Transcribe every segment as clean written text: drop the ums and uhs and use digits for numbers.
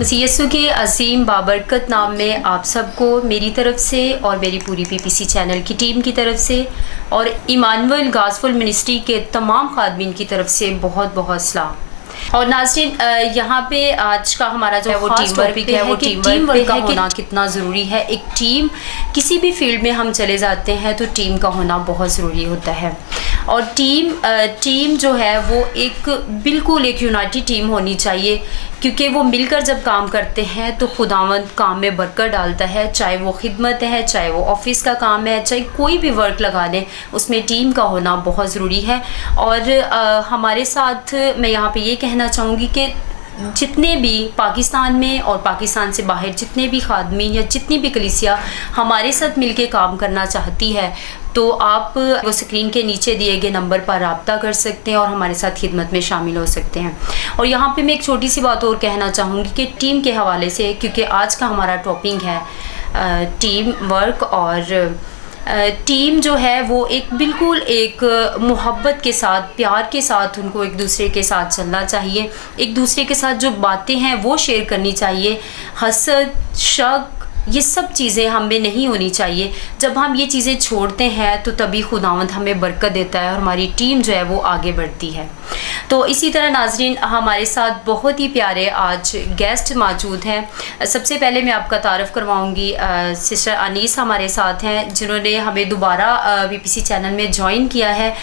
मसीह यीशु के अजीम बाबरकत नाम में आप सबको मेरी तरफ से और मेरी पूरी पीपीसी चैनल की टीम की तरफ से और इमानुएल गॉस्पेल मिनिस्ट्री के तमाम खादमीन की तरफ से बहुत बहुत सलाम। और नाज़रीन, यहाँ पे आज का हमारा जो वो टीम वर्क है वो टीम वर्क का होना कितना ज़रूरी है। एक टीम, किसी भी फील्ड में हम चले जाते हैं तो टीम का होना बहुत ज़रूरी होता है। और टीम जो है वो बिल्कुल एक यूनाइटेड टीम होनी चाहिए, क्योंकि वो मिलकर जब काम करते हैं तो खुदावंद काम में बरकत डालता है। चाहे वो खिदमत है, चाहे वो ऑफिस का काम है, चाहे कोई भी वर्क लगा दें, उसमें टीम का होना बहुत ज़रूरी है। और हमारे साथ मैं यहाँ पे ये कहना चाहूँगी कि जितने भी पाकिस्तान में और पाकिस्तान से बाहर जितने भी खादमीन या जितनी भी कलीसिया हमारे साथ मिलके काम करना चाहती है, तो आप वो स्क्रीन के नीचे दिए गए नंबर पर रब्ता कर सकते हैं और हमारे साथ खिदमत में शामिल हो सकते हैं। और यहाँ पे मैं एक छोटी सी बात और कहना चाहूँगी कि टीम के हवाले से, क्योंकि आज का हमारा टॉपिक है टीम वर्क। और टीम जो है वो बिल्कुल एक मोहब्बत के साथ, प्यार के साथ उनको एक दूसरे के साथ चलना चाहिए। एक दूसरे के साथ जो बातें हैं वो शेयर करनी चाहिए। हसद, शक, ये सब चीज़ें हमें नहीं होनी चाहिए। जब हम ये चीज़ें छोड़ते हैं तो तभी खुदावंद हमें बरकत देता है और हमारी टीम जो है वो आगे बढ़ती है। तो इसी तरह नाजरीन, हमारे साथ बहुत ही प्यारे आज गेस्ट मौजूद हैं। सबसे पहले मैं आपका तारफ़ करवाऊंगी, सिस्टर अनीस हमारे साथ हैं, जिन्होंने हमें दोबारा बीपीसी चैनल में ज्वाइन किया है,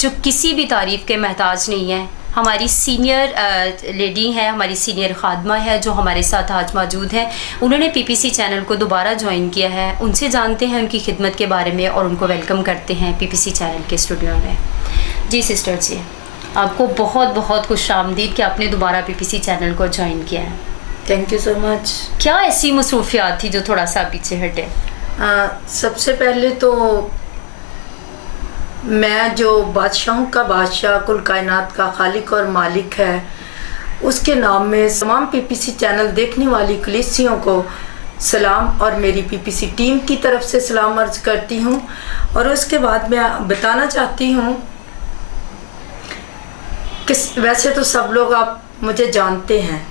जो किसी भी तारीफ़ के महताज नहीं है। हमारी सीनियर लेडी है, हमारी सीनियर खादमा है जो हमारे साथ आज मौजूद हैं। उन्होंने पीपीसी चैनल को दोबारा ज्वाइन किया है। उनसे जानते हैं उनकी खिदमत के बारे में और उनको वेलकम करते हैं पीपीसी चैनल के स्टूडियो में। जी सिस्टर जी, आपको बहुत बहुत खुशामदीद कि आपने दोबारा पीपीसी चैनल को ज्वाइन किया है। Thank you so much. क्या ऐसी मसरूफियात थी जो थोड़ा सा पीछे हटे? सबसे पहले तो मैं जो बादशाहों का बादशाह, कुल कायनात का खालिक और मालिक है, उसके नाम में तमाम पीपीसी चैनल देखने वाली कलीसियों को सलाम और मेरी पीपीसी टीम की तरफ से सलाम अर्ज करती हूँ। और उसके बाद मैं बताना चाहती हूँ कि वैसे तो सब लोग आप मुझे जानते हैं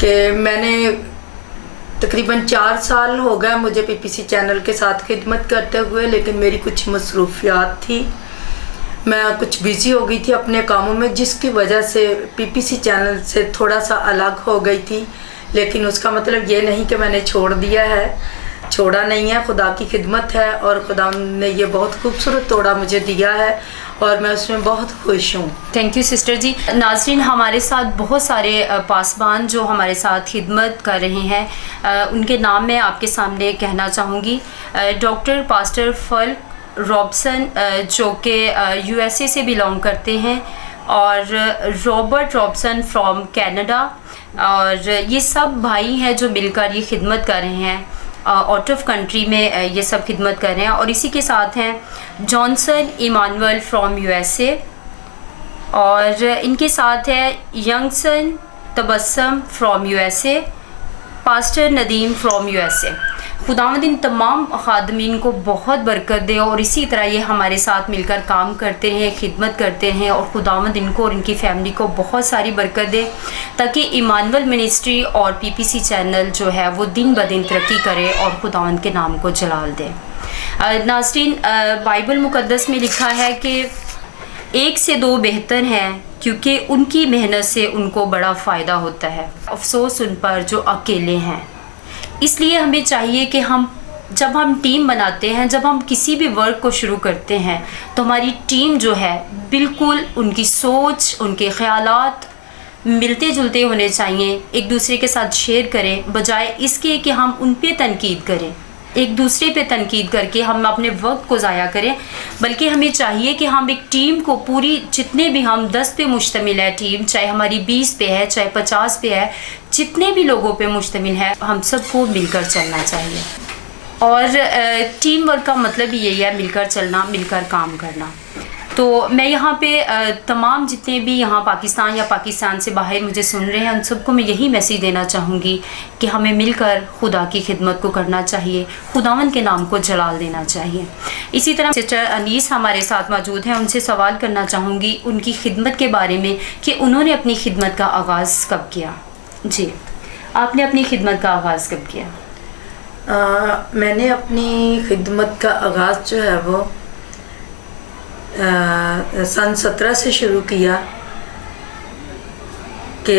कि मैंने तकरीबन 4 साल हो गए मुझे पीपीसी चैनल के साथ खिदमत करते हुए, लेकिन मेरी कुछ मसरूफियात थी। मैं कुछ बिज़ी हो गई थी अपने कामों में, जिसकी वजह से पीपीसी चैनल से थोड़ा सा अलग हो गई थी। लेकिन उसका मतलब ये नहीं कि मैंने छोड़ दिया है, छोड़ा नहीं है। खुदा की खिदमत है और खुदा ने ये बहुत खूबसूरत तोड़ा मुझे दिया है और मैं उसमें बहुत खुश हूँ। थैंक यू सिस्टर जी। नाज़रीन, हमारे साथ बहुत सारे पासबान जो हमारे साथ खिदमत कर रहे हैं, उनके नाम मैं आपके सामने कहना चाहूँगी। डॉक्टर पास्टर फल रॉबसन, जो कि यूएसए से बिलोंग करते हैं, और रॉबर्ट रॉबसन फ्रॉम कनाडा। और ये सब भाई हैं जो मिलकर ये खिदमत कर रहे हैं, आउट ऑफ कंट्री में ये सब खिदमत कर रहे हैं। और इसी के साथ हैं जॉनसन इमानुएल फ्रॉम यूएसए, और इनके साथ है Youngson Tabassum from USA, pastor Nadeem from USA. खुदावंद इन तमाम खादमीन को बहुत बरकत दे और इसी तरह ये हमारे साथ मिलकर काम करते रहें, खिदमत करते रहें, और खुदावंद इनको और इनकी फैमिली को बहुत सारी बरकत दे, ताकि इमानुएल मिनिस्ट्री और पीपीसी चैनल जो है वो दिन ब दिन तरक्की करे और खुदावंद के नाम को जलाल दे। नाज़रीन, बाइबल मुक़द्दस में लिखा है कि 1 से 2 बेहतर हैं, क्योंकि उनकी मेहनत से उनको बड़ा फ़ायदा होता है। अफसोस उन पर जो अकेले हैं। इसलिए हमें चाहिए कि जब हम टीम बनाते हैं, जब हम किसी भी वर्क को शुरू करते हैं, तो हमारी टीम जो है बिल्कुल उनकी सोच, उनके ख़यालात मिलते जुलते होने चाहिए। एक दूसरे के साथ शेयर करें, बजाय इसके कि हम उन पे तनकीद करें, एक दूसरे पे तनकीद करके हम अपने वक्त को ज़ाया करें। बल्कि हमें चाहिए कि हम एक टीम को पूरी, जितने भी हम 10 पे मुश्तमिल है टीम, चाहे हमारी 20 पे है, चाहे 50 पे है, जितने भी लोगों पे मुश्तमिल है, हम सबको मिलकर चलना चाहिए। और टीम वर्क का मतलब यही है, मिलकर चलना, मिलकर काम करना। तो मैं यहाँ पे तमाम जितने भी यहाँ पाकिस्तान या पाकिस्तान से बाहर मुझे सुन रहे हैं, उन सबको मैं यही मैसेज देना चाहूँगी कि हमें मिलकर खुदा की खिदमत को करना चाहिए, खुदावंद के नाम को जलाल देना चाहिए। इसी तरह सिस्टर अनीस हमारे साथ मौजूद हैं, उनसे सवाल करना चाहूँगी उनकी खिदमत के बारे में कि उन्होंने अपनी खिदमत का आगाज़ कब किया। जी आपने अपनी खिदमत का आगाज़ कब किया? मैंने अपनी खिदमत का आगाज़ जो है वो सन 17 से शुरू किया कि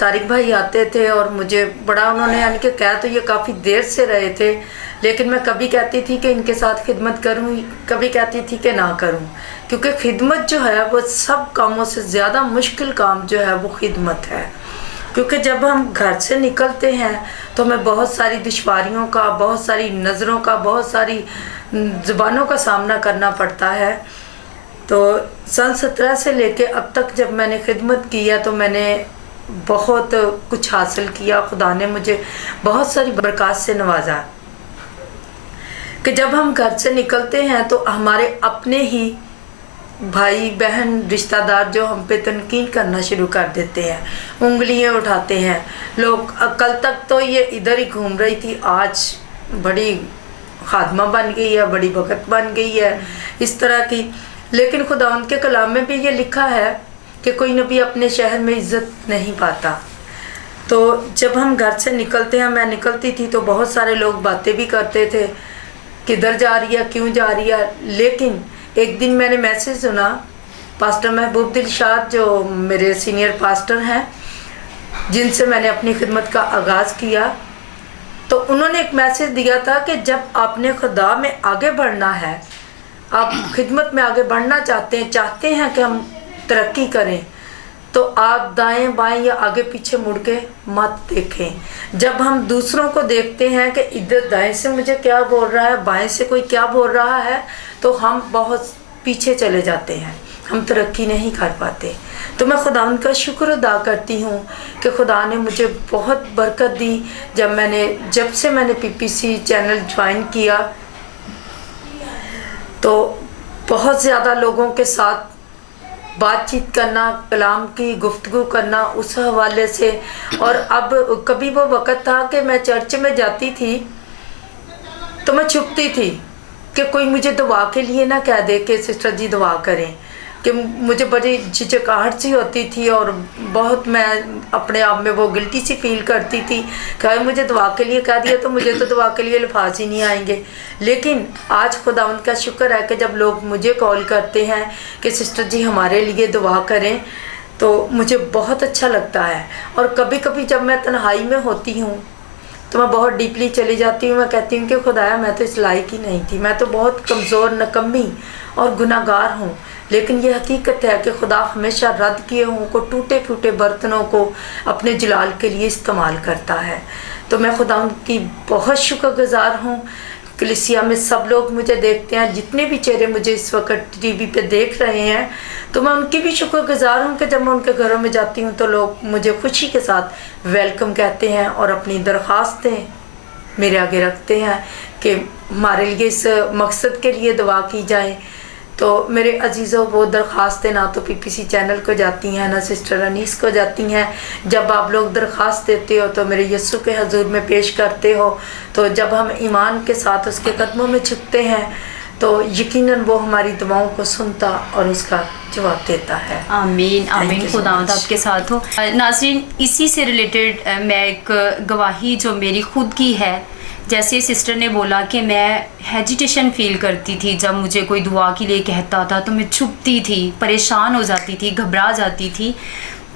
तारिक भाई आते थे और मुझे बड़ा उन्होंने यानी कि कहा तो ये काफ़ी देर से रहे थे, लेकिन मैं कभी कहती थी कि इनके साथ खिदमत करूं, कभी कहती थी कि ना करूं, क्योंकि खिदमत जो है वो सब कामों से ज़्यादा मुश्किल काम जो है वो खिदमत है। क्योंकि जब हम घर से निकलते हैं तो हमें बहुत सारी दुश्वारियों का, बहुत सारी नज़रों का, बहुत सारी ज़ुबानों का सामना करना पड़ता है। तो सन 17 से लेके अब तक जब मैंने खिदमत किया तो मैंने बहुत कुछ हासिल किया। खुदा ने मुझे बहुत सारी बरकत से नवाजा कि जब हम घर से निकलते हैं तो हमारे अपने ही भाई बहन रिश्तेदार जो हम पे तनकीन करना शुरू कर देते हैं, उंगलियां उठाते हैं लोग। कल तक तो ये इधर ही घूम रही थी, आज बड़ी खादमा बन गई है, बड़ी भगत बन गई है, इस तरह की। लेकिन खुदा उनके कलाम में भी ये लिखा है कि कोई नबी अपने शहर में इज़्ज़त नहीं पाता। तो जब हम घर से निकलते हैं, मैं निकलती थी तो बहुत सारे लोग बातें भी करते थे, किधर जा रही है, क्यों जा रही है। लेकिन एक दिन मैंने मैसेज सुना, पास्टर महबूब दिलशाद जो मेरे सीनियर पास्टर हैं, जिनसे मैंने अपनी खिदमत का आगाज़ किया, तो उन्होंने एक मैसेज दिया था कि जब आपने खुदा में आगे बढ़ना है, आप खिदमत में आगे बढ़ना चाहते हैं कि हम तरक्की करें, तो आप दाएं बाएं या आगे पीछे मुड़ के मत देखें। जब हम दूसरों को देखते हैं कि इधर दाएं से मुझे क्या बोल रहा है, बाएं से कोई क्या बोल रहा है, तो हम बहुत पीछे चले जाते हैं, हम तरक्की नहीं कर पाते। तो मैं खुदा उनका शुक्र अदा करती हूँ कि खुदा ने मुझे बहुत बरकत दी। जब से मैंने PPC चैनल ज्वाइन किया तो बहुत ज़्यादा लोगों के साथ बातचीत करना, कलाम की गुफ्तगू करना उस हवाले से। और अब कभी वो वक़्त था कि मैं चर्च में जाती थी तो मैं छुपती थी कि कोई मुझे दुआ के लिए ना कह दे कि सिस्टर जी दुआ करें, कि मुझे बड़ी झिझकाहट सी होती थी और बहुत मैं अपने आप में वो गिल्टी सी फील करती थी कि मुझे दुआ के लिए कह दिया तो मुझे तो दुआ के लिए अल्फाज ही नहीं आएंगे। लेकिन आज खुदा उनका शुक्र है कि जब लोग मुझे कॉल करते हैं कि सिस्टर जी हमारे लिए दुआ करें, तो मुझे बहुत अच्छा लगता है। और कभी कभी जब मैं तन्हाई में होती हूँ तो मैं बहुत डीपली चली जाती हूँ। मैं कहती हूँ कि खुदाया मैं तो इस लायक ही नहीं थी, मैं तो बहुत कमज़ोर, नकम्मी और गुनाहगार हूँ। लेकिन ये हकीकत है कि खुदा हमेशा रद्द किए हुओं को, टूटे फूटे बर्तनों को अपने जलाल के लिए इस्तेमाल करता है। तो मैं खुदा उनकी बहुत शुक्रगुज़ार हूँ। कलीसिया में सब लोग मुझे देखते हैं, जितने भी चेहरे मुझे इस वक्त TV पे देख रहे हैं, तो मैं उनकी भी शुक्रगुज़ार हूँ कि जब मैं उनके घरों में जाती हूँ तो लोग मुझे खुशी के साथ वेलकम कहते हैं और अपनी दरख्वास्तें मेरे आगे रखते हैं कि हमारे लिए इस मकसद के लिए दुआ की जाए। तो मेरे अजीज़ों, वो दरख्वास्तें ना तो PPC चैनल को जाती हैं, ना सिस्टर अनीस को जाती हैं। जब आप लोग दरख्वास्त देते हो तो मेरे यस्सु के हजूर में पेश करते हो, तो जब हम ईमान के साथ उसके कदमों में झुकते हैं तो यकीनन वो हमारी दुआओं को सुनता और उसका जवाब देता है। आमीन आमीन, खुदावंद आपके साथ हो। नाज़रीन, इसी से रिलेटेड मैं एक गवाही जो मेरी खुद की है, जैसे सिस्टर ने बोला कि मैं हेजिटेशन फ़ील करती थी जब मुझे कोई दुआ के लिए कहता था, तो मैं छुपती थी, परेशान हो जाती थी, घबरा जाती थी।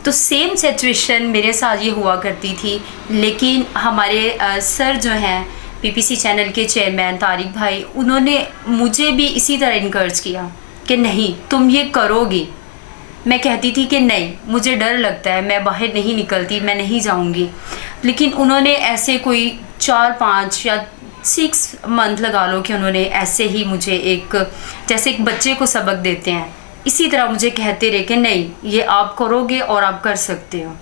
तो सेम सिचुएशन मेरे साथ ये हुआ करती थी। लेकिन हमारे सर जो हैं PPC चैनल के चेयरमैन तारिक भाई, उन्होंने मुझे भी इसी तरह इनकरेज किया कि नहीं तुम ये करोगी। मैं कहती थी कि नहीं, मुझे डर लगता है, मैं बाहर नहीं निकलती, मैं नहीं जाऊंगी। लेकिन उन्होंने ऐसे कोई 4-5 या 6 मंथ लगा लो कि उन्होंने ऐसे ही मुझे जैसे एक बच्चे को सबक देते हैं, इसी तरह मुझे कहते रहे कि नहीं ये आप करोगे और आप कर सकते हो,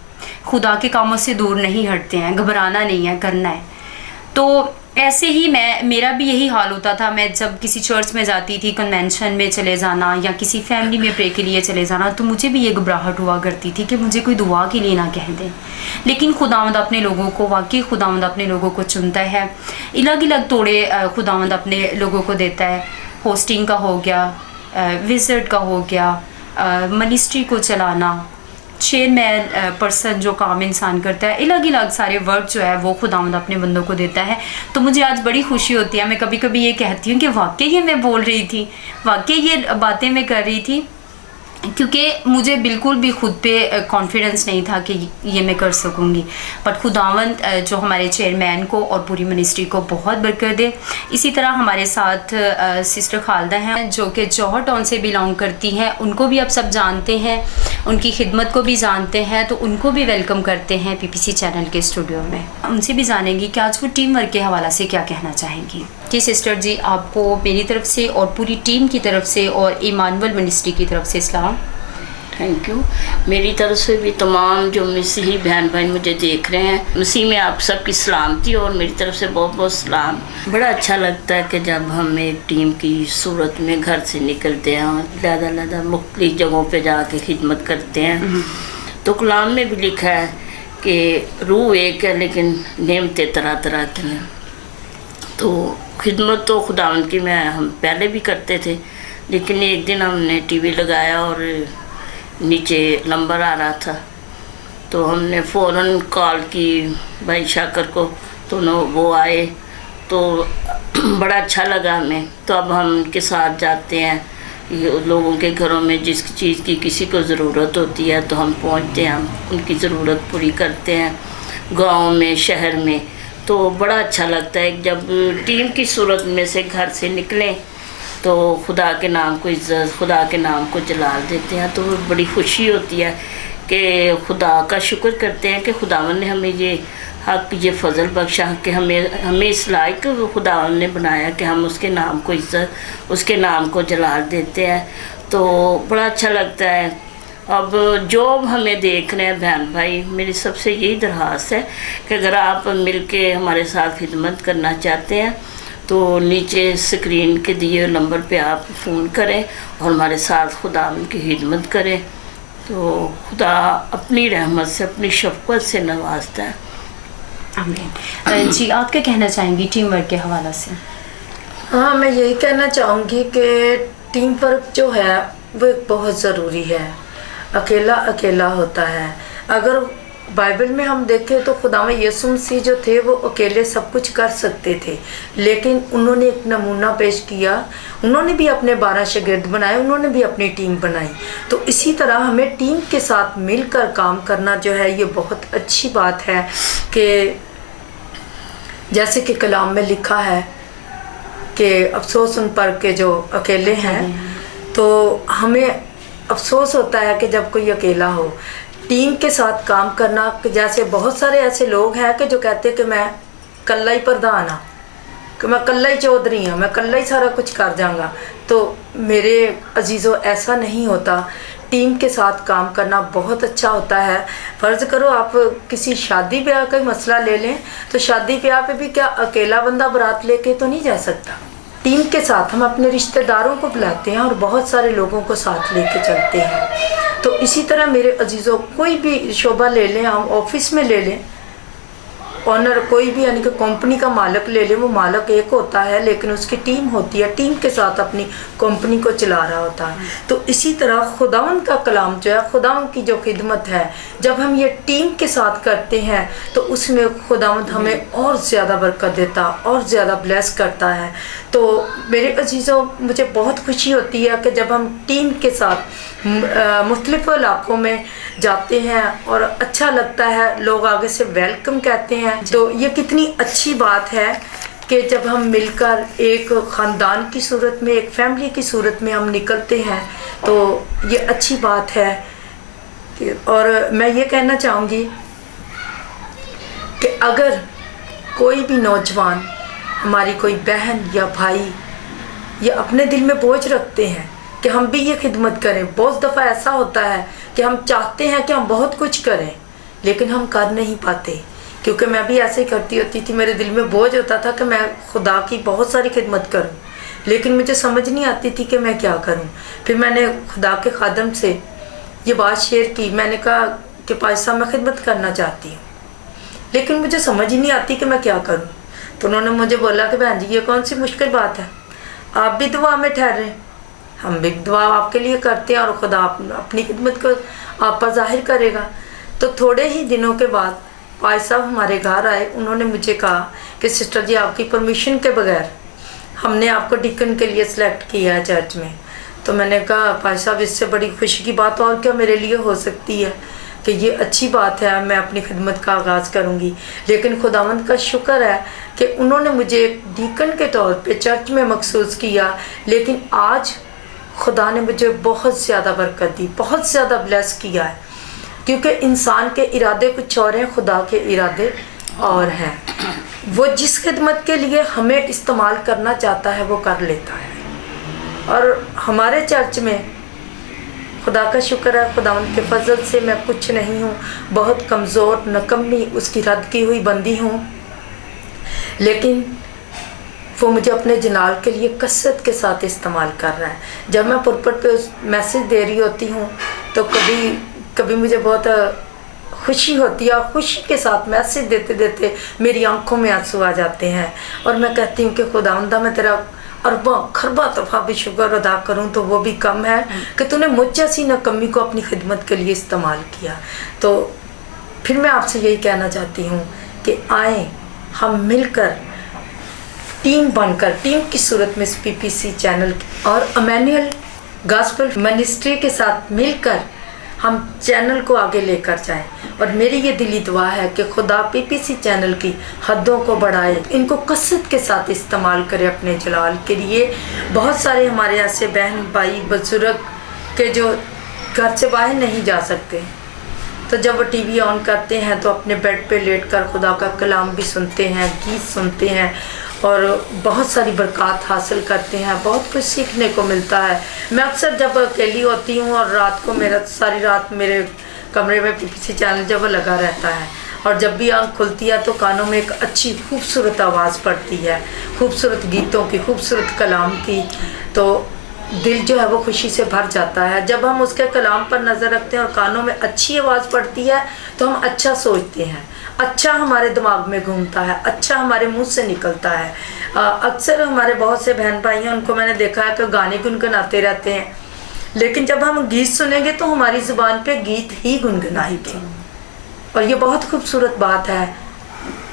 खुदा के कामों से दूर नहीं हटते हैं, घबराना नहीं है, करना है। तो ऐसे ही मेरा भी यही हाल होता था। मैं जब किसी चर्च में जाती थी, कन्वेंशन में चले जाना या किसी फैमिली में प्रे के लिए चले जाना, तो मुझे भी ये घबराहट हुआ करती थी कि मुझे कोई दुआ के लिए ना कह दें। लेकिन खुदावंद अपने लोगों को, वाकई खुदावंद अपने लोगों को चुनता है, अलग अलग तोड़े खुदावंद अपने लोगों को देता है। होस्टिंग का हो गया, विजिट का हो गया, मिनिस्ट्री को चलाना, चेयरमैन पर्सन जो काम इंसान करता है, अलग अलग सारे वर्क जो है वो खुदावंद अपने बंदों को देता है। तो मुझे आज बड़ी खुशी होती है, मैं कभी कभी ये कहती हूँ कि वाकई ये मैं बोल रही थी, वाकई ये बातें मैं कर रही थी, क्योंकि मुझे बिल्कुल भी खुद पे कॉन्फिडेंस नहीं था कि ये मैं कर सकूँगी। बट खुदावंद जो हमारे चेयरमैन को और पूरी मिनिस्ट्री को बहुत बरकत दे। इसी तरह हमारे साथ सिस्टर खालदा हैं जो कि जौहर टाउन से बिलोंग करती हैं, उनको भी आप सब जानते हैं, उनकी खिदमत को भी जानते हैं, तो उनको भी वेलकम करते हैं पीपीसी चैनल के स्टूडियो में। उनसे भी जानेंगी कि आज वो टीम वर्क के हवाला से क्या कहना चाहेंगी। जी सिस्टर जी, आपको मेरी तरफ से और पूरी टीम की तरफ से और इमानुअल मिनिस्ट्री की तरफ से सलाम। Thank you. मेरी तरफ से भी तमाम जो मसीही बहन भाई मुझे देख रहे हैं, मसीह में आप सबकी सलामती और मेरी तरफ से बहुत बहुत सलाम। बड़ा अच्छा लगता है कि जब हम एक टीम की सूरत में घर से निकलते हैं और ज़्यादा मुख्तलिफ जगहों पे जाके खिदमत करते हैं। तो कलाम में भी लिखा है कि रूह एक है लेकिन नेमतें तरह तरह की हैं। तो खिदमत तो खुदावंद की हम पहले भी करते थे, लेकिन एक दिन हमने टीवी लगाया और नीचे नंबर आ रहा था, तो हमने फ़ौरन कॉल की भाई शाकर को, तो वो आए, तो बड़ा अच्छा लगा हमें। तो अब हम उनके साथ जाते हैं लोगों के घरों में, जिस चीज़ की किसी को ज़रूरत होती है तो हम पहुंचते हैं, हम उनकी ज़रूरत पूरी करते हैं गांव में, शहर में। तो बड़ा अच्छा लगता है जब टीम की सूरत में से घर से निकलें तो खुदा के नाम को इज़्ज़त, खुदा के नाम को जलाल देते हैं। तो बड़ी खुशी होती है कि खुदा का शुक्र करते हैं कि खुदावन ने हमें ये हक, ये फ़ज़ल बख्शा कि हमें इस लायक खुदावन ने बनाया कि हम उसके नाम को इज़्ज़त, उसके नाम को जलाल देते हैं। तो बड़ा अच्छा लगता है। अब जो हमें देख रहे हैं बहन भाई, मेरी सबसे यही दरख्वास्त है कि अगर आप मिल के हमारे साथ खिदमत करना चाहते हैं तो नीचे स्क्रीन के दिए नंबर पे आप फ़ोन करें और हमारे साथ खुदा उनकी खिदमत करें। तो खुदा अपनी रहमत से, अपनी शफ़क़त से नवाजता है। आमीन। जी, आप क्या कहना चाहेंगी टीम वर्क के हवाला से? हाँ, मैं यही कहना चाहूँगी कि टीम वर्क जो है वो बहुत ज़रूरी है। अकेला अकेला होता है। अगर बाइबल में हम देखें तो खुदावंद यीशु मसीह जो थे वो अकेले सब कुछ कर सकते थे, लेकिन उन्होंने एक नमूना पेश किया। उन्होंने भी अपने 12 शागिर्द बनाए, उन्होंने भी अपनी टीम बनाई। तो इसी तरह हमें टीम के साथ मिलकर काम करना जो है ये बहुत अच्छी बात है। कि जैसे कि कलाम में लिखा है कि अफसोस उन पर के जो अकेले हैं, तो हमें अफसोस होता है कि जब कोई अकेला हो। टीम के साथ काम करना, जैसे बहुत सारे ऐसे लोग हैं कि जो कहते हैं कि मैं कल्ला ही प्रधान हाँ, कि मैं कल्ला ही चौधरी हाँ, मैं कल्ला ही सारा कुछ कर जाऊंगा। तो मेरे अजीज़ों, ऐसा नहीं होता। टीम के साथ काम करना बहुत अच्छा होता है। फ़र्ज़ करो आप किसी शादी ब्याह का मसला ले लें, तो शादी ब्याह पे भी क्या अकेला बंदा बारात लेके तो नहीं जा सकता। टीम के साथ हम अपने रिश्तेदारों को बुलाते हैं और बहुत सारे लोगों को साथ लेके चलते हैं। तो इसी तरह मेरे अजीज़ों, कोई भी शोबा ले लें, हम ऑफिस में ले लें, ऑनर कोई भी यानी कि कंपनी का मालिक ले लें, वो मालिक एक होता है लेकिन उसकी टीम होती है, टीम के साथ अपनी कंपनी को चला रहा होता है। तो इसी तरह खुदावंद का कलाम जो है, खुदावंद की जो खिदमत है, जब हम ये टीम के साथ करते हैं तो उसमें खुदावंद हमें और ज़्यादा बरकत देता, और ज़्यादा ब्लेस करता है। तो मेरे अजीज़ों, मुझे बहुत खुशी होती है कि जब हम टीम के साथ मुख्तलिफ़ इलाक़ों में जाते हैं और अच्छा लगता है, लोग आगे से वेलकम कहते हैं। तो ये कितनी अच्छी बात है कि जब हम मिलकर एक ख़ानदान की सूरत में, एक फैमिली की सूरत में हम निकलते हैं, तो ये अच्छी बात है। और मैं ये कहना चाहूँगी कि अगर कोई भी नौजवान, हमारी कोई बहन या भाई, ये अपने दिल में बोझ रखते हैं कि हम भी ये खिदमत करें। बहुत दफ़ा ऐसा होता है कि हम चाहते हैं कि हम बहुत कुछ करें लेकिन हम कर नहीं पाते, क्योंकि मैं भी ऐसे ही करती होती थी। मेरे दिल में बोझ होता था कि मैं खुदा की बहुत सारी खिदमत करूं, लेकिन मुझे समझ नहीं आती थी कि मैं क्या करूं। फिर मैंने खुदा के खादम से ये बात शेयर की। मैंने कहा कि पाज साहब, मैं खिदमत करना चाहती हूँ लेकिन मुझे समझ ही नहीं आती कि मैं क्या करूँ। तो उन्होंने मुझे बोला कि बहन जी, ये कौन सी मुश्किल बात है, आप भी दुआ में ठहरें, हम भी दुआ आपके लिए करते हैं और खुदा अपनी खिदमत को आप पर जाहिर करेगा। तो थोड़े ही दिनों के बाद भाई साहब हमारे घर आए, उन्होंने मुझे कहा कि सिस्टर जी आपकी परमिशन के बगैर हमने आपको डिकन के लिए सिलेक्ट किया है चर्च में। तो मैंने कहा भाई साहब इससे बड़ी खुशी की बात और क्या मेरे लिए हो सकती है कि ये अच्छी बात है, मैं अपनी खिदमत का आगाज़ करूँगी। लेकिन खुदावंद का शुक्र है कि उन्होंने मुझे एक डीकन के तौर पे चर्च में मखसूस किया। लेकिन आज खुदा ने मुझे बहुत ज़्यादा बरकत दी, बहुत ज़्यादा ब्लेस किया है, क्योंकि इंसान के इरादे कुछ और हैं, खुदा के इरादे और हैं। वो जिस खिदमत के लिए हमें इस्तेमाल करना चाहता है वो कर लेता है। और हमारे चर्च में खुदा का शुक्र है, खुदा उनके फजल से मैं कुछ नहीं हूँ, बहुत कमज़ोर नकम्मी उसकी रद्द की हुई बंदी हूँ। लेकिन वो मुझे अपने जलाल के लिए कसरत के साथ इस्तेमाल कर रहा है। जब मैं पुरपट पे उस मैसेज दे रही होती हूँ तो कभी मुझे बहुत खुशी होती है, और खुशी के साथ मैसेज देते देते मेरी आंखों में आंसू आ जाते हैं। और मैं कहती हूँ कि खुदावंदा मैं तेरा अरबा खरबा दफ़ा भी शुक्र अदा करूँ तो वो भी कम है कि तूने मुझ जैसी नकम्मी को अपनी खिदमत के लिए इस्तेमाल किया। तो फिर मैं आपसे यही कहना चाहती हूँ कि आए हम मिलकर टीम बनकर, टीम की सूरत में PPC चैनल और इमैनुअल गॉस्पेल मिनिस्ट्री के साथ मिलकर हम चैनल को आगे लेकर जाएं। और मेरी ये दिली दुआ है कि खुदा PPC चैनल की हदों को बढ़ाए, इनको कसरत के साथ इस्तेमाल करे अपने जलाल के लिए। बहुत सारे हमारे ऐसे बहन भाई बुजुर्ग के जो घर से बाहर नहीं जा सकते, तो जब वो टीवी ऑन करते हैं तो अपने बेड पे लेटकर खुदा का कलाम भी सुनते हैं, गीत सुनते हैं और बहुत सारी बरक़ात हासिल करते हैं, बहुत कुछ सीखने को मिलता है। मैं अक्सर जब अकेली होती हूँ और रात को सारी रात मेरे कमरे में PPC चैनल जब लगा रहता है, और जब भी आँख खुलती है तो कानों में एक अच्छी खूबसूरत आवाज़ पड़ती है, खूबसूरत गीतों की, खूबसूरत कलाम की, तो दिल जो है वो खुशी से भर जाता है। जब हम उसके कलाम पर नज़र रखते हैं और कानों में अच्छी आवाज़ पड़ती है तो हम अच्छा सोचते हैं, अच्छा हमारे दिमाग में घूमता है, अच्छा हमारे मुंह से निकलता है। अक्सर हमारे बहुत से बहन भाई हैं, उनको मैंने देखा है कि गाने गुनगुनाते रहते हैं, लेकिन जब हम गीत सुनेंगे तो हमारी ज़ुबान पे गीत ही गुनगुनाएंगे, और ये बहुत खूबसूरत बात है।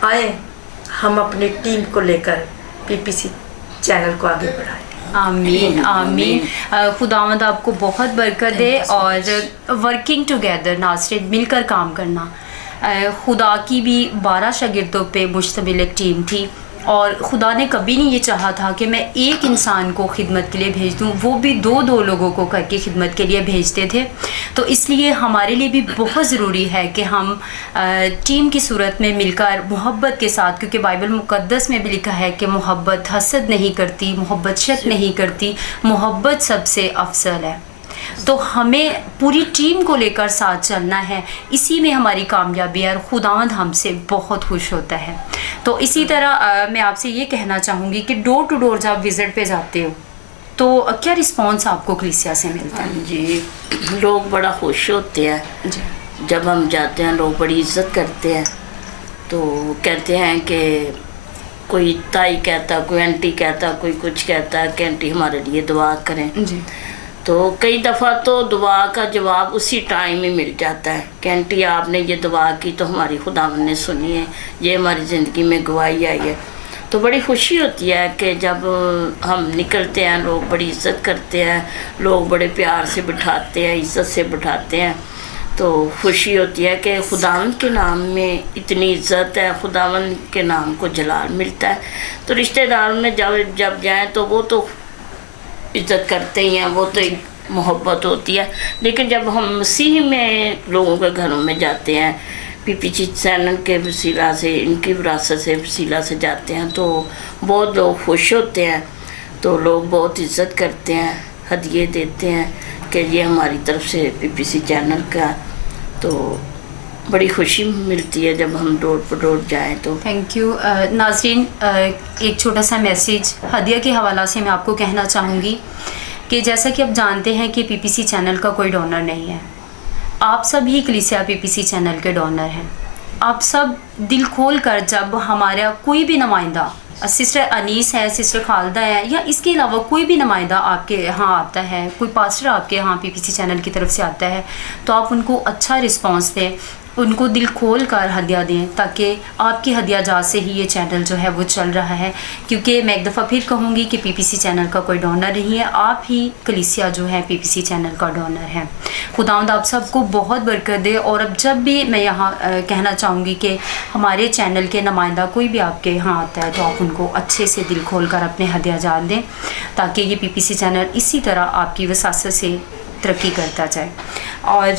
आए हम अपनी टीम को लेकर PPC चैनल को आगे बढ़ाएं। आमीन आमीन। खुदावंद आपको बहुत बरकत दे। और वर्किंग टुगेदर नाज़रीन, मिलकर काम करना, खुदा की भी 12 शागिर्दों पे मुश्तमिल एक टीम थी, और खुदा ने कभी नहीं ये चाहा था कि मैं एक इंसान को खिदमत के लिए भेज दूँ, वो भी दो लोगों को करके खिदमत के लिए भेजते थे। तो इसलिए हमारे लिए भी बहुत ज़रूरी है कि हम टीम की सूरत में मिलकर मोहब्बत के साथ, क्योंकि बाइबल मुक़द्दस में भी लिखा है कि मोहब्बत हसद नहीं करती, मोहब्बत शक नहीं करती, मोहब्बत सबसे अफजल है। तो हमें पूरी टीम को लेकर साथ चलना है, इसी में हमारी कामयाबी है, और खुदावंद हमसे बहुत खुश होता है। तो इसी तरह मैं आपसे ये कहना चाहूँगी कि डोर टू डोर जब विज़िट पे जाते हो तो क्या रिस्पांस आपको कलीसिया से मिलता है? जी, लोग बड़ा खुश होते हैं जी। जब हम जाते हैं, लोग बड़ी इज्जत करते हैं। तो कहते हैं कि कोई ताई कहता, कोई आंटी कहता, कोई कुछ कहता कि आंटी हमारे लिए दुआ करें। जी। तो कई दफ़ा तो दुआ का जवाब उसी टाइम ही मिल जाता है कि आंटी आपने ये दुआ की तो हमारी खुदावंद ने सुनी है, ये हमारी ज़िंदगी में गवाही आई है। तो बड़ी खुशी होती है कि जब हम निकलते हैं, लोग बड़ी इज़्ज़त करते हैं, लोग बड़े प्यार से बिठाते हैं, इज़्ज़त से बिठाते हैं। तो खुशी होती है कि खुदावंद के नाम में इतनी इज़्ज़त है, खुदावंद के नाम को जलाल मिलता है। तो रिश्तेदार में जब जाएँ तो वो तो इज़्ज़त करते ही हैं, वो तो एक मोहब्बत होती है। लेकिन जब हम मसीह में लोगों के घरों में जाते हैं, PPC चैनल के वसीला से, इनकी विरासत से वसीला से जाते हैं, तो बहुत लोग खुश होते हैं। तो लोग बहुत इज़्ज़त करते हैं, हदिये देते हैं कि ये हमारी तरफ से PPC चैनल का। तो बड़ी खुशी मिलती है जब हम डोर पर डोर जाएँ तो। Thank you. नाज़रीन, एक छोटा सा मैसेज हदिया के हवाला से मैं आपको कहना चाहूँगी कि जैसा कि आप जानते हैं कि PPC चैनल का कोई डोनर नहीं है, आप सब ही कलीसिया PPC चैनल के डोनर हैं। आप सब दिल खोल कर जब हमारा कोई भी नुमाइंदा, सिस्टर अनीस है, सिस्टर खालदा है, या इसके अलावा कोई भी नुमाइंदा आपके यहाँ आता है, कोई पास्टर आपके यहाँ पीपीसी चैनल की तरफ से आता है, तो आप उनको अच्छा रिस्पांस दें, उनको दिल खोल कर हदिया दें, ताकि आपकी हदिया जा से ही ये चैनल जो है वो चल रहा है। क्योंकि मैं एक दफ़ा फिर कहूँगी कि पीपीसी चैनल का कोई डोनर नहीं है, आप ही कलीसिया जो है पीपीसी चैनल का डोनर है। खुदावंद आप सबको बहुत बरकत दे। और अब जब भी मैं यहाँ कहना चाहूँगी कि हमारे चैनल के नुमाइंदा कोई भी आपके यहाँ आता है, तो आप उनको अच्छे से दिल खोल कर अपने हदिया जात दें, ताकि ये पीपीसी चैनल इसी तरह आपकी वसासत से तरक्की करता जाए। और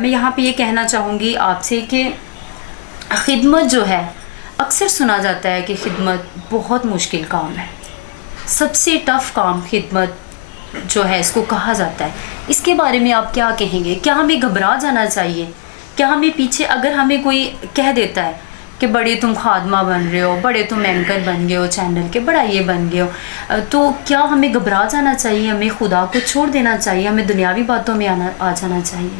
मैं यहाँ पे ये कहना चाहूँगी आपसे कि खिदमत जो है, अक्सर सुना जाता है कि खिदमत बहुत मुश्किल काम है, सबसे टफ़ काम खिदमत जो है इसको कहा जाता है। इसके बारे में आप क्या कहेंगे? क्या हमें घबरा जाना चाहिए? क्या हमें पीछे, अगर हमें कोई कह देता है कि बड़े तुम खादमा बन रहे हो, बड़े तुम एंकर बन गए हो चैनल के, बड़ा ये बन गए हो, तो क्या हमें घबरा जाना चाहिए? हमें खुदा को छोड़ देना चाहिए? हमें दुनियावी बातों में आ जाना चाहिए?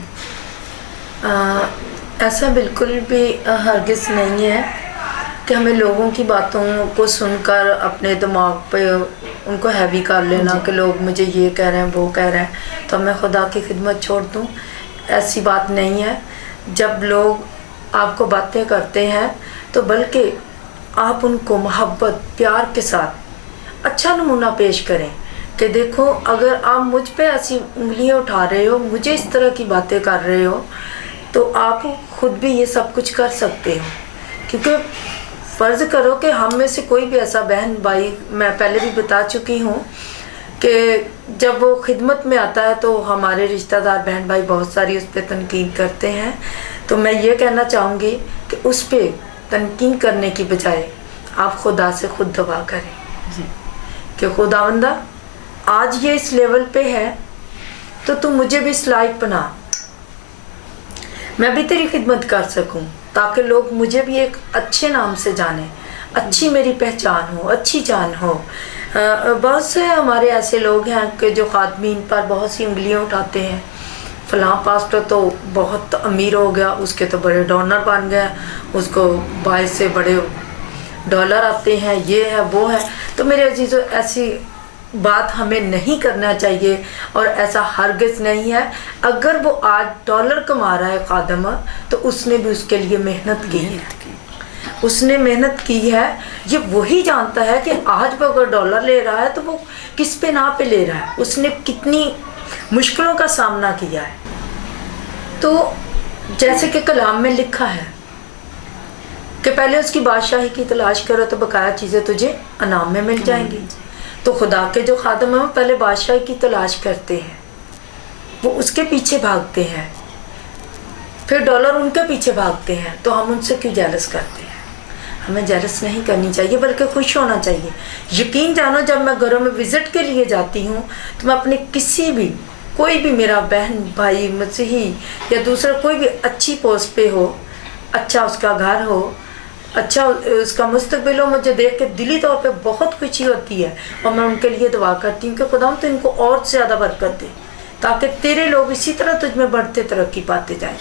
ऐसा बिल्कुल भी हरगिज़ नहीं है कि हमें लोगों की बातों को सुनकर अपने दिमाग पे उनको हैवी कर लेना कि लोग मुझे ये कह रहे हैं, वो कह रहे हैं, तो मैं खुदा की खिदमत छोड़ दूँ। ऐसी बात नहीं है। जब लोग आपको बातें करते हैं तो बल्कि आप उनको मोहब्बत, प्यार के साथ अच्छा नमूना पेश करें कि देखो, अगर आप मुझ पे ऐसी उंगलियां उठा रहे हो, मुझे इस तरह की बातें कर रहे हो, तो आप खुद भी ये सब कुछ कर सकते हो। क्योंकि फ़र्ज़ करो कि हम में से कोई भी ऐसा बहन भाई, मैं पहले भी बता चुकी हूँ कि जब वो खिदमत में आता है तो हमारे रिश्तेदार बहन भाई बहुत सारी उस पर तनकीद करते हैं। तो मैं ये कहना चाहूँगी कि उस पर तनकीद करने की बजाय आप खुदा से खुद दुआ करें कि खुदावंदा, आज ये इस लेवल पे है तो तू मुझे भी इस लायक बना, मैं भी तेरी खिदमत कर सकूं, ताकि लोग मुझे भी एक अच्छे नाम से जाने, अच्छी मेरी पहचान हो, अच्छी जान हो। बहुत से हमारे ऐसे लोग हैं कि जो खादमीन पर बहुत सी उंगलियां उठाते हैं, फलां पास्टर तो बहुत अमीर हो गया, उसके तो बड़े डोनर बन गए, उसको 22 से बड़े डॉलर आते हैं, ये है वो है। तो मेरे अजीज़ों, ऐसी बात हमें नहीं करना चाहिए और ऐसा हरगिज़ नहीं है। अगर वो आज डॉलर कमा रहा है खादम, तो उसने भी उसके लिए मेहनत की है, उसने मेहनत की है। ये वही जानता है कि आज वो अगर डॉलर ले रहा है तो वो किस पे ना पे ले रहा है, उसने कितनी मुश्किलों का सामना किया है। तो जैसे कि कलाम में लिखा है कि पहले उसकी बादशाही की तलाश करो तो बकाया चीज़ें तुझे अनाम में मिल जाएंगी। तो खुदा के जो खादम हैं वो पहले बादशाही की तलाश करते हैं, वो उसके पीछे भागते हैं, फिर डॉलर उनके पीछे भागते हैं। तो हम उनसे क्यों जेलस करते हैं? हमें जेलस नहीं करनी चाहिए, बल्कि खुश होना चाहिए। यकीन जानो, जब मैं घरों में विज़िट के लिए जाती हूँ तो मैं अपने किसी भी, कोई भी मेरा बहन भाई मसीही या दूसरा कोई भी अच्छी पोस्ट पे हो, अच्छा उसका घर हो, अच्छा उसका मुस्तकबिल हो, मुझे देख के दिली तौर पे बहुत खुशी होती है। और मैं उनके लिए दुआ करती हूँ कि खुदा तो इनको और ज़्यादा बरकत दे, ताकि तेरे लोग इसी तरह तुझ में बढ़ते तरक्की पाते जाएं।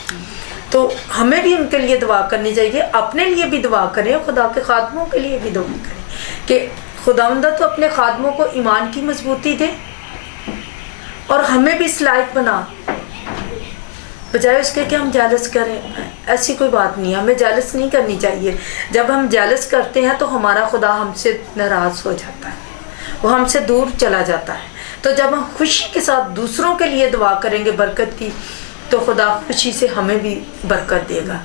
तो हमें भी उनके लिए दुआ करनी चाहिए, अपने लिए भी दुआ करें, खुदा के खादमों के लिए भी दुआ करें कि खुदावंदा तो अपने खादमों को ईमान की मजबूती दे और हमें भी इस लायक बना, बजाय उसके कि हम जेलस करें। ऐसी कोई बात नहीं, हमें जेलस नहीं करनी चाहिए। जब हम जेलस करते हैं तो हमारा खुदा हमसे नाराज़ हो जाता है, वो हमसे दूर चला जाता है। तो जब हम खुशी के साथ दूसरों के लिए दुआ करेंगे बरकत की, तो खुदा खुशी से हमें भी बरकत देगा,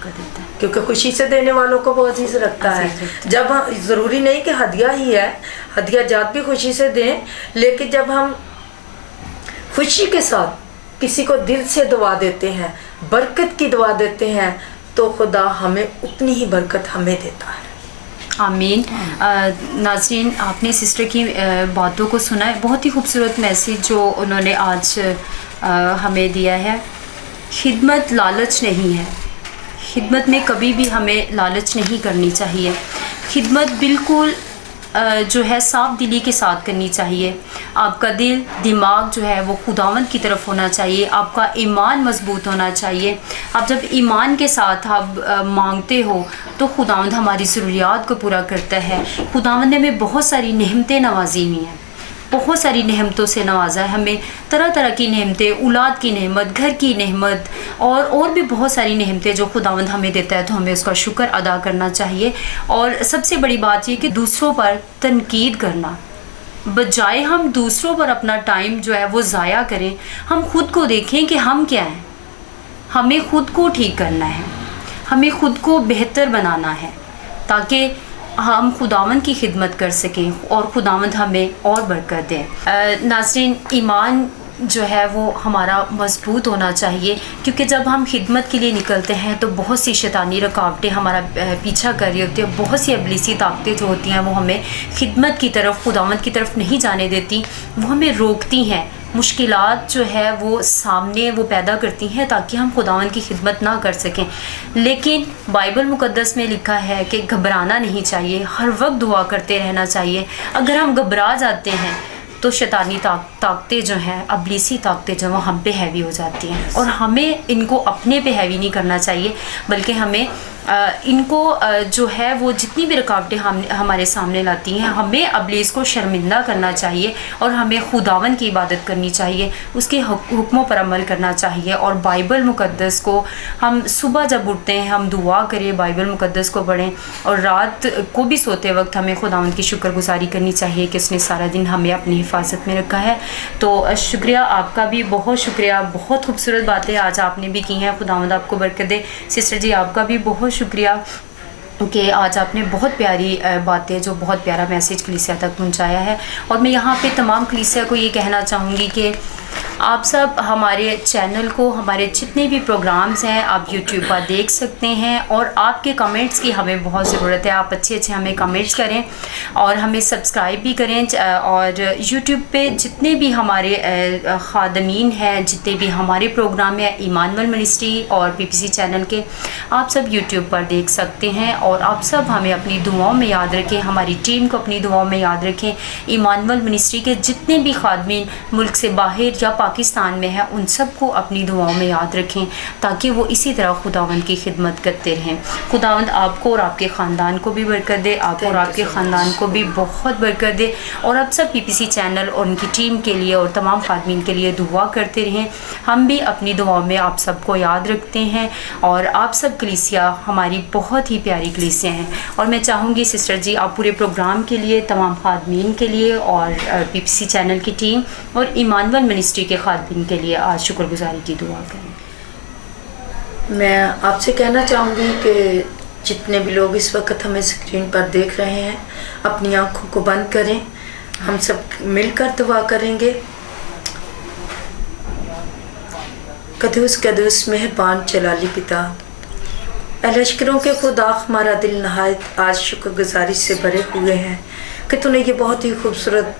क्योंकि खुशी से देने वालों को वो अजीज़ रखता है। जब हम, ज़रूरी नहीं कि हदिया ही है, हदिया जात भी खुशी से दें, लेकिन जब हम खुशी के साथ किसी को दिल से दुआ देते हैं, बरकत की दुआ देते हैं, तो खुदा हमें उतनी ही बरकत हमें देता है। आमीन। नाज़रीन, आपने सिस्टर की बातों को सुना है, बहुत ही खूबसूरत मैसेज जो उन्होंने आज हमें दिया है। खिदमत लालच नहीं है, खिदमत में कभी भी हमें लालच नहीं करनी चाहिए। खिदमत बिल्कुल जो है साफ दिली के साथ करनी चाहिए। आपका दिल दिमाग जो है वो खुदावंद की तरफ होना चाहिए, आपका ईमान मजबूत होना चाहिए। आप जब ईमान के साथ आप मांगते हो तो खुदावंद हमारी ज़रूरियात को पूरा करता है। खुदावंद ने हमें बहुत सारी नेमतें नवाजी हुई हैं, बहुत सारी नेमतों से नवाजा है हमें, तरह तरह की नेमतें, औलाद की नेमत, घर की नेमत और भी बहुत सारी नेमतें जो खुदावंद हमें देता है, तो हमें उसका शुक्र अदा करना चाहिए। और सबसे बड़ी बात ये कि दूसरों पर तनकीद करना, बजाय हम दूसरों पर अपना टाइम जो है वो ज़ाया करें, हम खुद को देखें कि हम क्या हैं। हमें खुद को ठीक करना है, हमें खुद को बेहतर बनाना है ताकि हम खुदावंद की खिदमत कर सकें और खुदावंद हमें और बरकत दें। नाज़रीन, ईमान जो है वो हमारा मजबूत होना चाहिए, क्योंकि जब हम खिदमत के लिए निकलते हैं तो बहुत सी शैतानी रुकावटें हमारा पीछा कर रही होती है, बहुत सी इब्लीसी ताकतें जो होती हैं वो हमें खिदमत की तरफ, खुदावंद की तरफ नहीं जाने देती, वो हमें रोकती हैं। मुश्किलात जो है वो सामने वो पैदा करती हैं ताकि हम खुदावंद की खिदमत ना कर सकें। लेकिन बाइबल मुक़द्दस में लिखा है कि घबराना नहीं चाहिए, हर वक्त दुआ करते रहना चाहिए। अगर हम घबरा जाते हैं तो शैतानी ताकतें जो हैं, इब्लीसी ताकतें जो वो हम पे हैवी हो जाती हैं, और हमें इनको अपने पे हैवी नहीं करना चाहिए, बल्कि हमें इनको जो है वो जितनी भी रुकावटें हमारे सामने लाती हैं, हमें इब्लीस को शर्मिंदा करना चाहिए और हमें खुदावंद की इबादत करनी चाहिए, उसके हुक्मों पर अमल करना चाहिए। और बाइबल मुक़द्दस को हम सुबह जब उठते हैं हम दुआ करें, बाइबल मुक़द्दस को पढ़ें, और रात को भी सोते वक्त हमें खुदावंद की शुक्रगुजारी करनी चाहिए कि उसने सारा दिन हमें अपनी हिफाजत में रखा है। तो शुक्रिया, आपका भी बहुत शुक्रिया, बहुत खूबसूरत बातें आज आपने भी की हैं, खुदावंद आपको बरकत दे। सिस्टर जी, आपका भी बहुत शुक्रिया कि आज आपने बहुत प्यारी बातें, जो बहुत प्यारा मैसेज कलीसिया तक पहुंचाया है। और मैं यहाँ पे तमाम कलीसिया को ये कहना चाहूँगी कि आप सब हमारे चैनल को, हमारे जितने भी प्रोग्राम्स हैं आप यूट्यूब पर देख सकते हैं, और आपके कमेंट्स की हमें बहुत ज़रूरत है। आप अच्छे अच्छे हमें कमेंट्स करें और हमें सब्सक्राइब भी करें। और यूट्यूब पे जितने भी हमारे खादमीन हैं, जितने भी हमारे प्रोग्राम हैं इमानुएल मिनिस्ट्री और पीपीसी चैनल के, आप सब यूट्यूब पर देख सकते हैं। और आप सब हमें अपनी दुआओं में याद रखें, हमारी टीम को अपनी दुआओं में याद रखें। इमानुएल मिनिस्ट्री के जितने भी खादमीन मुल्क से बाहर या पाकिस्तान में है, उन सब को अपनी दुआओं में याद रखें ताकि वो इसी तरह खुदावंद की खिदमत करते रहें। खुदावंद आपको और आपके ख़ानदान को भी बरकत दे, आप और आपके ख़ानदान को भी बहुत बरकत दे। और अब सब पीपीसी चैनल और उनकी टीम के लिए और तमाम खादमीन के लिए दुआ करते रहें। हम भी अपनी दुआओं में आप सबको याद रखते हैं, और आप सब कलीसिया हमारी बहुत ही प्यारी कलीसिया हैं। और मैं चाहूँगी सिस्टर जी, आप पूरे प्रोग्राम के लिए, तमाम खादमीन के लिए और पीपीसी चैनल की टीम और इमानुएल मिनिस्ट्री के खादमीन के लिए आज शुक्रगुजारी की दुआ करें। मैं आपसे कहना चाहूँगी कि जितने भी लोग इस वक्त हमें स्क्रीन पर देख रहे हैं, अपनी आंखों को बंद करें, हम सब मिलकर दुआ करेंगे। कदूस कदूस मेहरबान जलाली पिता, लश्करों के खुदा, हमारा दिल नहायत आज शुक्रगुजारी से भरे हुए हैं कि तूने ये बहुत ही खूबसूरत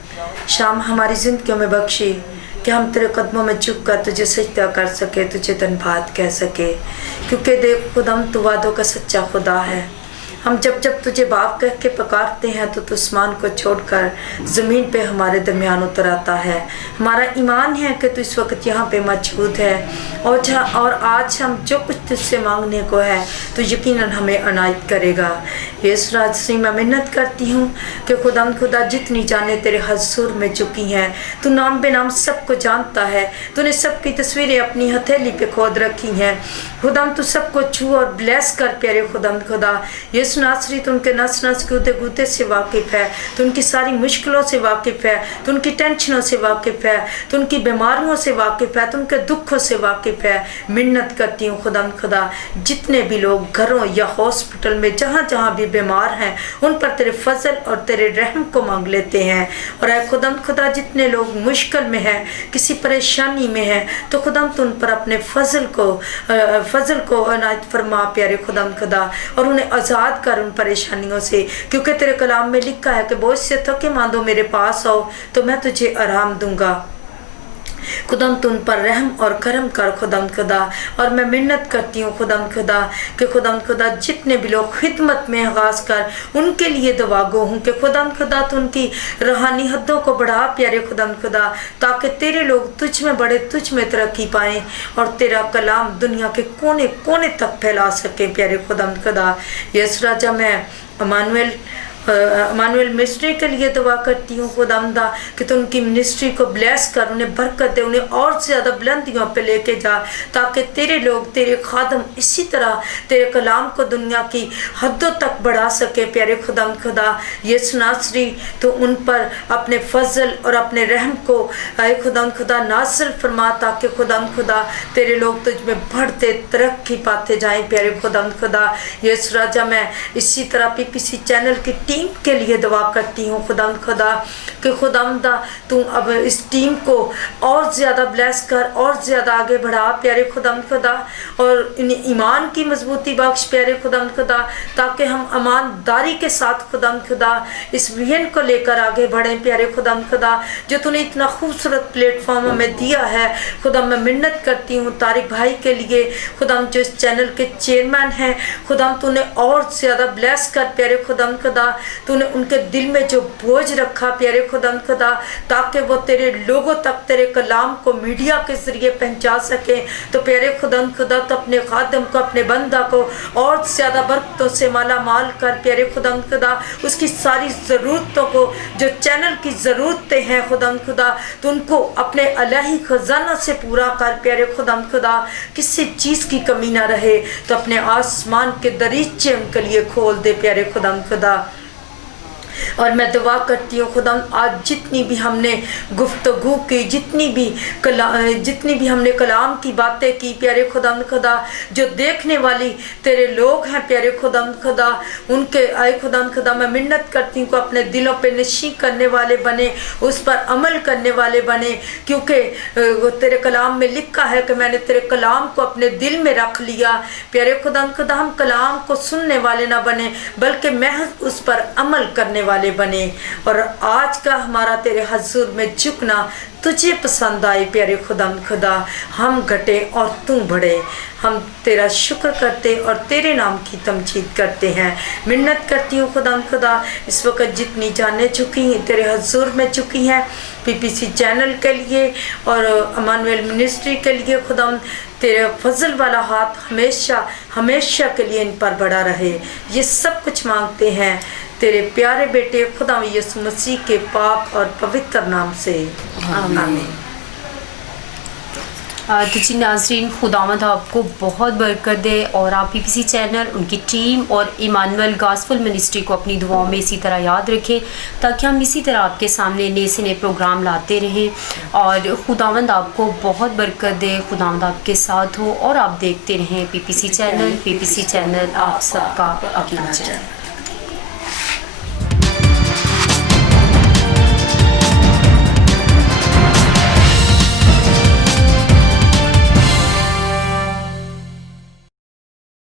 शाम हमारी ज़िंदगियों में बख्शी कि हम तेरे कदमों में झुक कर तुझे सजदा कर सके, तुझे धन्यवाद कह सके। क्योंकि देख खुदा, तू वादों का सच्चा खुदा है। हम जब जब तुझे बाप कह के पुकारते हैं तो तू आसमान को छोड़कर ज़मीन पे हमारे दरमियान उतर आता है। हमारा ईमान है कि तू इस वक्त यहाँ पे मौजूद है, और आज हम जो कुछ तुझसे मांगने को है तो यकीनन हमें अनायत करेगा। यीशु राजश्री, मैं मिन्नत करती हूँ कि खुदा जितनी जाने तेरे हज़ूर में चुकी हैं, तू नाम बेनाम सबको जानता है। तूने सबकी तस्वीरें अपनी हथेली पे खोद रखी हैं। खुदा, तू सबको छू और ब्लेस कर प्यारे खुदा। यीशु नासरी, तू उनके नस नस गूदे गूदे से वाकिफ़ है, तू उनकी सारी मुश्किलों से वाकिफ़ है, तू उनकी टेंशनों से वाकिफ़ है, तू उनकी बीमारियों से वाकिफ़ है, तू उनके दुखों से वाकिफ़ है। मिन्नत करती हूँ खुदा, जितने भी लोग घरों या हॉस्पिटल में जहाँ जहाँ भी बीमार हैं, उन पर तेरे फजल और तेरे रहम को मांग लेते हैं। और ऐ खुदा, जितने लोग मुश्किल में हैं, किसी परेशानी में हैं, तो खुदा तू उन पर अपने फजल को अनायत फरमा प्यारे खुदा, और उन्हें आज़ाद कर उन परेशानियों से। क्योंकि तेरे कलाम में लिखा है कि बोझ से थके मांदो मेरे पास आओ तो मैं तुझे आराम दूंगा। खुदाम तुम पर रहम और करम कर खुदाम खुदा। और मैं मिन्नत करती हूँ खुदाम खुदा कि खुदाम खुदा जितने भी लोग खिदमत में आगाज कर उनके लिए दुआ गो हूँ कि खुदाम खुदा तो उनकी रूहानी हदों को बढ़ा प्यारे खुदाम खुदा, ताकि तेरे लोग तुझ में बढ़े, तुझ में तरक्की पाएँ और तेरा कलाम दुनिया के कोने कोने तक फैला सके प्यारे खुदाम खुदा। यस राजा, मैं इमानुएल मिनिस्ट्री के लिए दुआ करती हूँ खुदावंदा कि तू उनकी मिनिस्ट्री को ब्लेस कर, उन्हें बरकत दे, उन्हें और ज़्यादा बुलंदियों पे लेके जा, ताकि तेरे लोग, तेरे खादम इसी तरह तेरे कलाम को दुनिया की हदों तक बढ़ा सके प्यारे खुदा। यीशु नासरी तो उन पर अपने फजल और अपने रहम को आए खुदा नाज़िल फरमा, ताकि खुदा तेरे लोग तुझ में बढ़ते तरक्की पाते जाएं प्यारे खुदा। यीशु राजा, मैं इसी तरह PPC चैनल की टीम के लिए दुआ करती हूँ खुदा कि खुदावंदा तू अब इस टीम को और ज़्यादा ब्लेस कर और ज़्यादा आगे बढ़ा प्यारे खुदा, और इन्हें ईमान की मजबूती बख्श प्यारे खुदा, ताकि हम ईमानदारी के साथ खुदा इस विजन को लेकर आगे बढ़ें प्यारे खुदा, जो तूने इतना खूबसूरत प्लेटफॉर्म हमें दिया है खुदा। मैं मिन्नत करती हूँ तारिक भाई के लिए खुदा, जो इस चैनल के चेयरमैन हैं खुदा, तूने और ज़्यादा ब्लेस कर प्यारे खुदा, तूने उनके दिल में जो बोझ रखा प्यारे खुदा, ताकि वो तेरे लोगों तक तेरे कलाम को मीडिया के ज़रिए पहुंचा सके। तो प्यारे खुदा तो अपने खादम को, अपने बंदा को और ज़्यादा बरकतों से माला माल कर प्यारे खुदा, उसकी सारी ज़रूरतों को, जो चैनल की ज़रूरतें हैं खुदा, तो उनको अपने अलही खजाना से पूरा कर प्यारे खुदा, किसी चीज़ की कमी ना रहे। तो अपने आसमान के दरीचे उनके लिए खोल दे प्यारे खुदा। और मैं दुआ करती हूँ खुदा, आज जितनी भी हमने गुफ्तगू की, जितनी भी हमने कलाम की बातें की प्यारे खुदा, जो देखने वाली तेरे लोग हैं प्यारे खुदा, उनके आए खुदा मैं मिन्नत करती हूँ को अपने दिलों पे नशी करने वाले बने, उस पर अमल करने वाले बने, क्योंकि तेरे कलाम में लिखा है कि मैंने तेरे कलाम को अपने दिल में रख लिया प्यारे खुदा। हम कलाम को सुनने वाले ना बने, बल्कि महज उस पर अमल करने वाले बने। और आज का हमारा तेरे हजूर में झुकना तुझे पसंद आए प्यारे खुदा, हम घटे और तू बढ़े। हम तेरा शुक्र करते और तेरे नाम की तमजीद करते हैं। मिन्नत करती हूँ खुदा, इस वक्त जितनी जाने चुकी तेरे हजूर में चुकी हैं PPC चैनल के लिए और इमानुएल मिनिस्ट्री के लिए खुदा, तेरे फजल वाला हाथ हमेशा हमेशा के लिए इन पर बड़ा रहे। ये सब कुछ मांगते हैं तेरे प्यारे बेटे खुदा यीशु मसीह के पाक और पवित्र नाम से, आमीन। तो जी नाज़रीन, खुदावंद आपको बहुत बरकत दे और आप PPC चैनल, उनकी टीम और इमानुएल गॉस्पेल मिनिस्ट्री को अपनी दुआओं में इसी तरह याद रखें, ताकि हम इसी तरह आपके सामने नए से नए प्रोग्राम लाते रहें। और खुदावंद आपको बहुत बरकत दे, खुदावंद आपके साथ हो और आप देखते रहें PPC चैनल आप सबका अपना चैनल।